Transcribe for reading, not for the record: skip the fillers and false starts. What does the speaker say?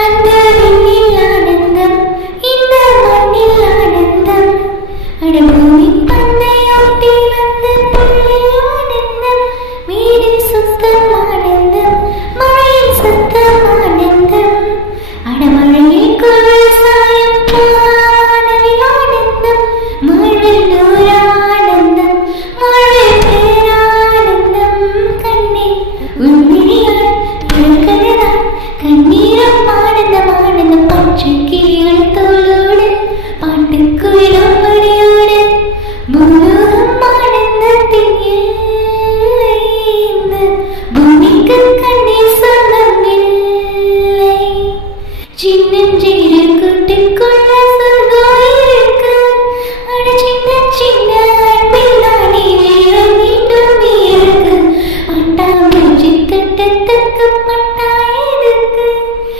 அந்த விண்ணில் ஆனந்தம், இந்த மண்ணில் ஆனந்தம், அடபூமி பந்தையோட்டி வந்த புள்ளில் ஆனந்தம், வீடின் சுத்தம் ஆனந்தம், மழையின் சத்தம் ஆனந்தம், அடமழையில் குரல் சாயம் பாடவில் ஆனந்தம், வாழ்வில் நூறானந்தம், வாழ்வில் பேரானந்தம். கண்ணே உன்னிடியால் இருக்கிறதா கண்ணீரம் ஆனந்தம் ஆனந்தம், பச்சை கிளிகள் தோளோடு பாட்டுக்குயிலும் படியோடு பூலோகம் ஆனந்தத்தின் எல்லை. இந்த பூமிக்கு கண்ணீர் சொந்தம் இல்லை. சின்னஞ்சி